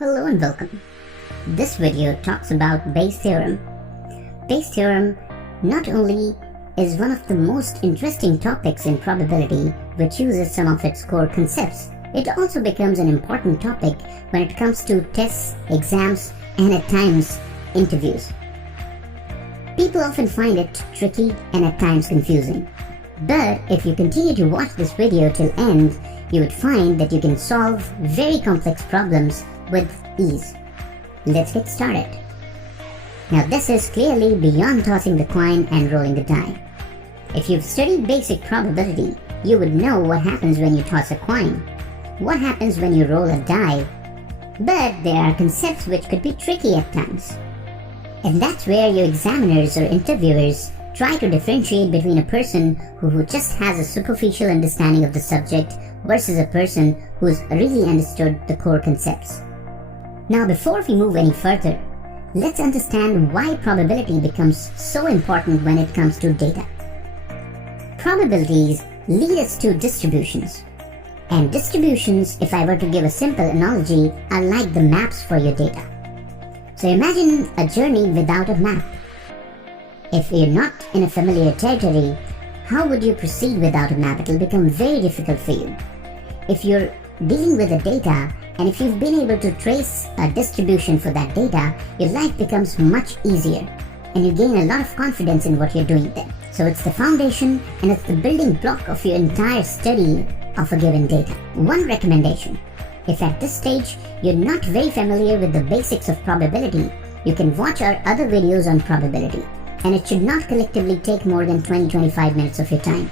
Hello and welcome. This video talks about Bayes' theorem. Bayes' theorem not only is one of the most interesting topics in probability, which uses some of its core concepts, it also becomes an important topic when it comes to tests, exams, and at times interviews. People often find it tricky and at times confusing. But if you continue to watch this video till end, you would find that you can solve very complex problems with ease. Let's get started. Now this is clearly beyond tossing the coin and rolling the die. If you've studied basic probability, you would know what happens when you toss a coin, what happens when you roll a die, but there are concepts which could be tricky at times. And that's where your examiners or interviewers try to differentiate between a person who just has a superficial understanding of the subject versus a person who's really understood the core concepts. Now before we move any further, let's understand why probability becomes so important when it comes to data. Probabilities lead us to distributions. And distributions, if I were to give a simple analogy, are like the maps for your data. So imagine a journey without a map. If you're not in a familiar territory, how would you proceed without a map? It will become very difficult for you. If you're dealing with the data, and if you've been able to trace a distribution for that data, your life becomes much easier and you gain a lot of confidence in what you're doing then. So it's the foundation and it's the building block of your entire study of a given data. One recommendation: if at this stage you're not very familiar with the basics of probability, you can watch our other videos on probability, and it should not collectively take more than 20-25 minutes of your time.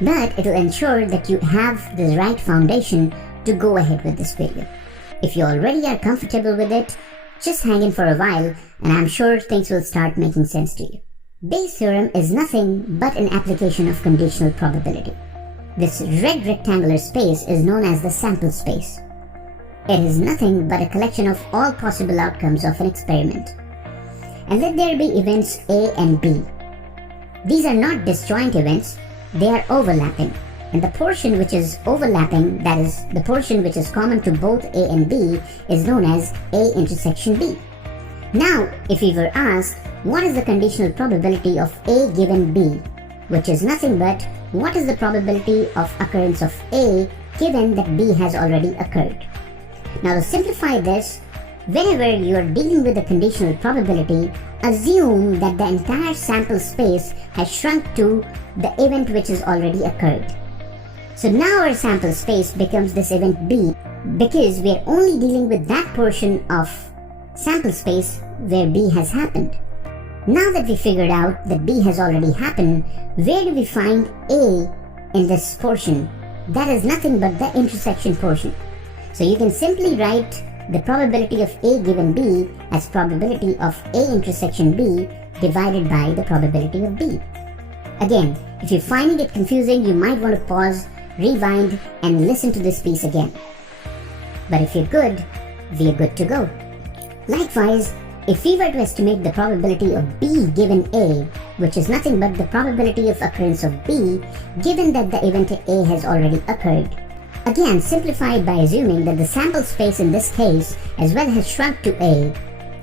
But it will ensure that you have the right foundation to go ahead with this video. If you already are comfortable with it, just hang in for a while and I'm sure things will start making sense to you. Bayes' theorem is nothing but an application of conditional probability. This red rectangular space is known as the sample space. It is nothing but a collection of all possible outcomes of an experiment. And let there be events A and B. These are not disjoint events, they are overlapping. And the portion which is overlapping, that is, the portion which is common to both A and B, is known as A intersection B. Now, if we were asked, what is the conditional probability of A given B? Which is nothing but, what is the probability of occurrence of A given that B has already occurred? Now to simplify this, whenever you are dealing with a conditional probability, assume that the entire sample space has shrunk to the event which has already occurred. So now our sample space becomes this event B because we are only dealing with that portion of sample space where B has happened. Now that we figured out that B has already happened, where do we find A in this portion? That is nothing but the intersection portion. So you can simply write the probability of A given B as probability of A intersection B divided by the probability of B. Again, if you're finding it confusing, you might want to pause, rewind, and listen to this piece again. But if you're good, we're good to go. Likewise, if we were to estimate the probability of B given A, which is nothing but the probability of occurrence of B, given that the event A has already occurred. Again, simplified by assuming that the sample space in this case as well has shrunk to A,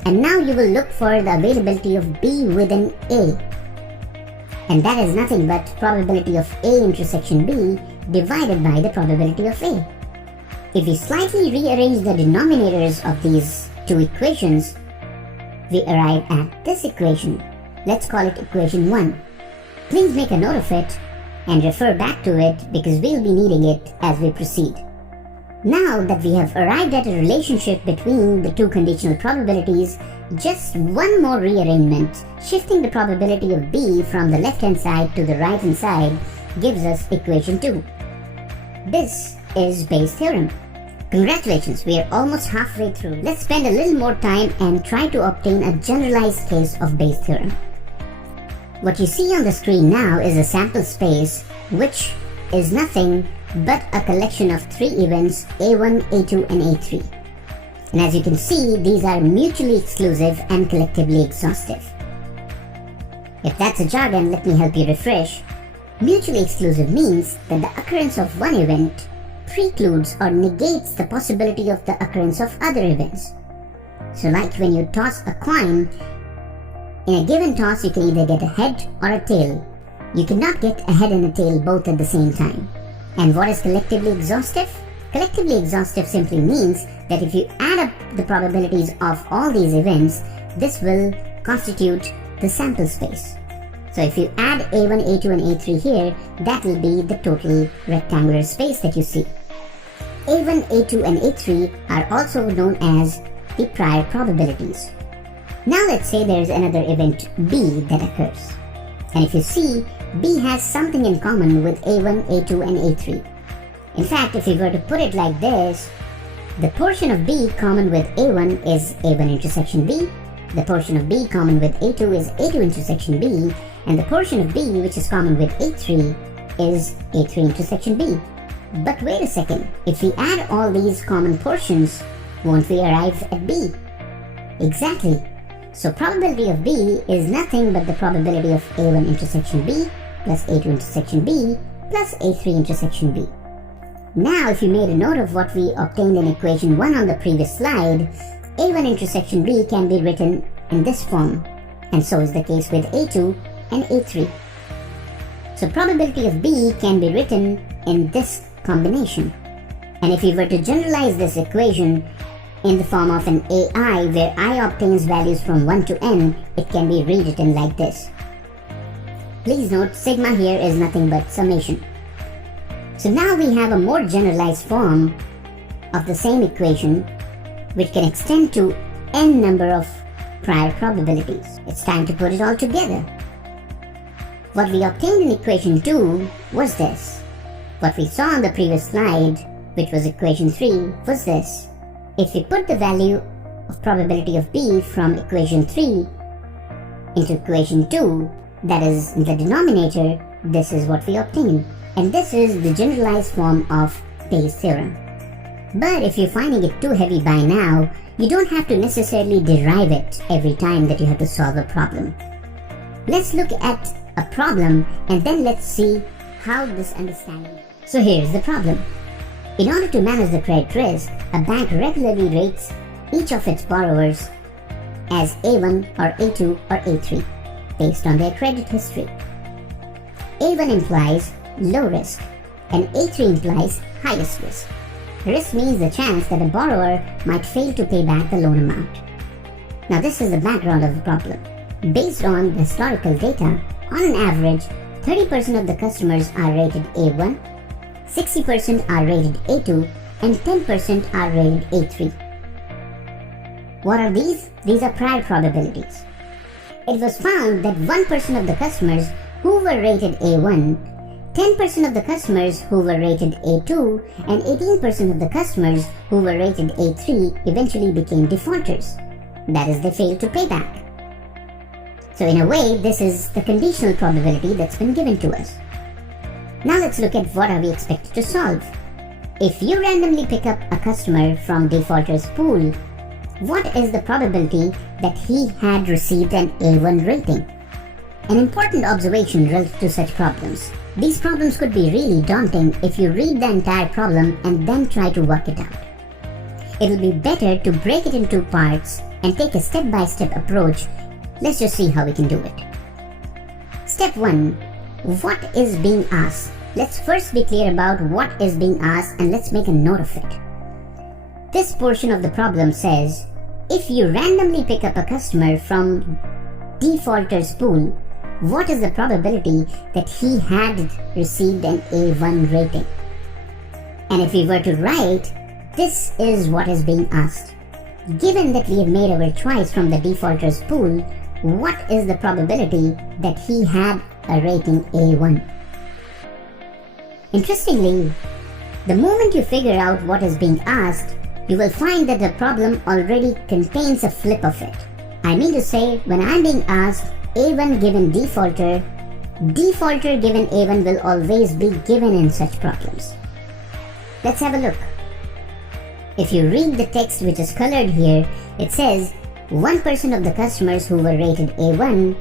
and now you will look for the availability of B within A. And that is nothing but probability of A intersection B divided by the probability of A. If we slightly rearrange the denominators of these two equations, we arrive at this equation. Let's call it equation 1. Please make a note of it and refer back to it because we'll be needing it as we proceed. Now that we have arrived at a relationship between the two conditional probabilities, just one more rearrangement, shifting the probability of B from the left hand side to the right hand side, gives us equation 2. This is Bayes' theorem. Congratulations, we are almost halfway through. Let's spend a little more time and try to obtain a generalized case of Bayes' theorem. What you see on the screen now is a sample space which is nothing but a collection of three events A1, A2 and A3. And as you can see, these are mutually exclusive and collectively exhaustive. If that's a jargon, let me help you refresh. Mutually exclusive means that the occurrence of one event precludes or negates the possibility of the occurrence of other events. So like when you toss a coin, in a given toss you can either get a head or a tail. You cannot get a head and a tail both at the same time. And what is collectively exhaustive? Collectively exhaustive simply means that if you add up the probabilities of all these events, this will constitute the sample space. So if you add A1, A2 and A3 here, that will be the total rectangular space that you see. A1, A2 and A3 are also known as the prior probabilities. Now let's say there is another event B that occurs. And if you see, B has something in common with A1, A2 and A3. In fact, if we were to put it like this, the portion of B common with A1 is A1 intersection B, the portion of B common with A2 is A2 intersection B, and the portion of B which is common with A3 is A3 intersection B. But wait a second, if we add all these common portions, won't we arrive at B? Exactly. So probability of B is nothing but the probability of A1 intersection B plus A2 intersection B plus A3 intersection B. Now if you made a note of what we obtained in equation 1 on the previous slide, A1 intersection B can be written in this form, and so is the case with A2 and A3. So probability of B can be written in this combination. And if we were to generalize this equation in the form of an AI where I obtains values from 1 to n, it can be rewritten like this. Please note, sigma here is nothing but summation. So now we have a more generalized form of the same equation which can extend to n number of prior probabilities. It's time to put it all together. What we obtained in equation 2 was this. What we saw on the previous slide, which was equation 3, was this. If we put the value of probability of B from equation 3 into equation 2, that is the denominator, this is what we obtain. And this is the generalized form of Bayes' theorem. But if you're finding it too heavy by now, you don't have to necessarily derive it every time that you have to solve a problem. Let's look at a problem and then let's see how this understanding. So here's the problem. In order to manage the credit risk, a bank regularly rates each of its borrowers as A1 or A2 or A3 based on their credit history. A1 implies low risk and A3 implies highest risk. Risk means the chance that a borrower might fail to pay back the loan amount. Now this is the background of the problem. Based on the historical data, on an average, 30% of the customers are rated A1, 60% are rated A2, and 10% are rated A3. What are these? These are prior probabilities. It was found that 1% of the customers who were rated A1, 10% of the customers who were rated A2, and 18% of the customers who were rated A3 eventually became defaulters. That is, they failed to pay back. So in a way, this is the conditional probability that's been given to us. Now let's look at what are we expected to solve. If you randomly pick up a customer from defaulters pool, what is the probability that he had received an A1 rating? An important observation related to such problems. These problems could be really daunting if you read the entire problem and then try to work it out. It will be better to break it into parts and take a step-by-step approach. Let's just see how we can do it. Step 1. What is being asked? Let's first be clear about what is being asked and let's make a note of it. This portion of the problem says, if you randomly pick up a customer from defaulters pool, what is the probability that he had received an A1 rating? And if we were to write, this is what is being asked. Given that we have made our choice from the defaulters pool, what is the probability that he had a rating A1? Interestingly, the moment you figure out what is being asked, you will find that the problem already contains a flip of it. I mean to say, when I'm being asked A1 given defaulter, defaulter given A1 will always be given in such problems. Let's have a look. If you read the text which is colored here, it says 1% of the customers who were rated A1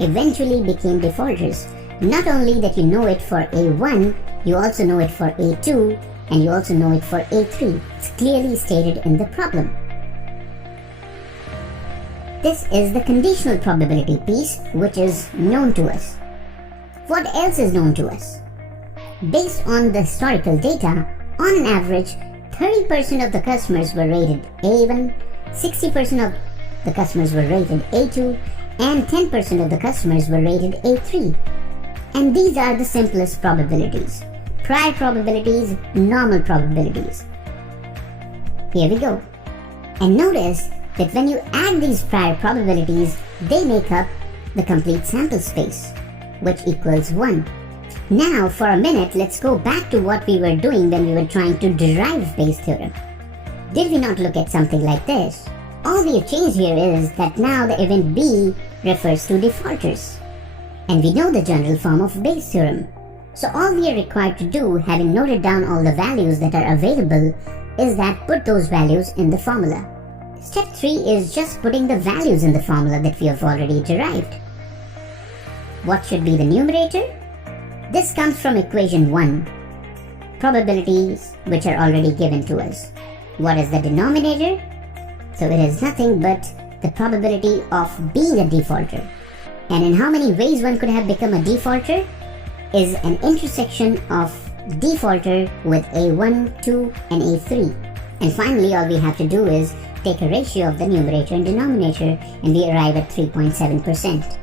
eventually became defaulters. Not only that you know it for A1, you also know it for A2 and you also know it for A3. It's clearly stated in the problem. This is the conditional probability piece, which is known to us. What else is known to us? Based on the historical data, on an average, 30% of the customers were rated A1, 60% of the customers were rated A2, and 10% of the customers were rated A3. And these are the simplest probabilities: prior probabilities, normal probabilities. Here we go. And notice that when you add these prior probabilities, they make up the complete sample space, which equals 1. Now, for a minute, let's go back to what we were doing when we were trying to derive Bayes' theorem. Did we not look at something like this? All we have changed here is that now the event B refers to defaulters. And we know the general form of Bayes' theorem. So all we are required to do, having noted down all the values that are available, is that put those values in the formula. Step 3 is just putting the values in the formula that we have already derived. What should be the numerator? This comes from equation 1, probabilities which are already given to us. What is the denominator? So it is nothing but the probability of being a defaulter. And in how many ways one could have become a defaulter is an intersection of defaulter with A1, 2, and A3. And finally, all we have to do is take a ratio of the numerator and denominator, and we arrive at 3.7%.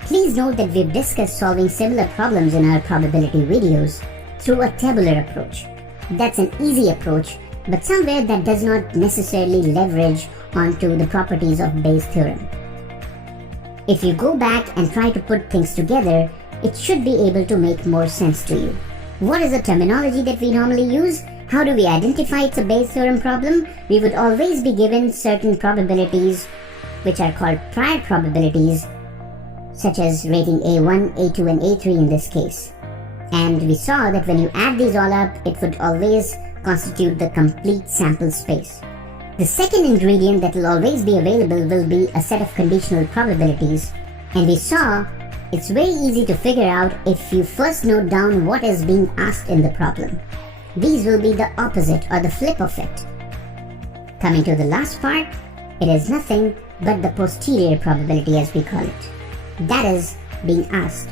Please note that we've discussed solving similar problems in our probability videos through a tabular approach. That's an easy approach, but somewhere that does not necessarily leverage onto the properties of Bayes' theorem. If you go back and try to put things together, it should be able to make more sense to you. What is the terminology that we normally use? How do we identify it's a Bayes' theorem problem? We would always be given certain probabilities, which are called prior probabilities, such as rating A1, A2, and A3 in this case. And we saw that when you add these all up, it would always constitute the complete sample space. The second ingredient that will always be available will be a set of conditional probabilities. And we saw it's very easy to figure out if you first note down what is being asked in the problem. These will be the opposite or the flip of it. Coming to the last part, it is nothing but the posterior probability, as we call it. That is being asked.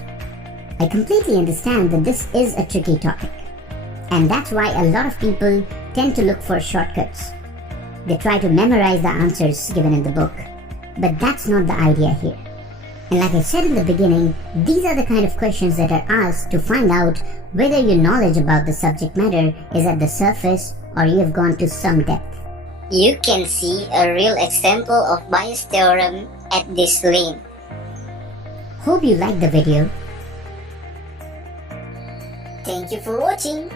I completely understand that this is a tricky topic, and that's why a lot of people tend to look for shortcuts. They try to memorize the answers given in the book, but that's not the idea here. And like I said in the beginning, these are the kind of questions that are asked to find out whether your knowledge about the subject matter is at the surface or you have gone to some depth. You can see a real example of Bayes' theorem at this link. Hope you liked the video. Thank you for watching.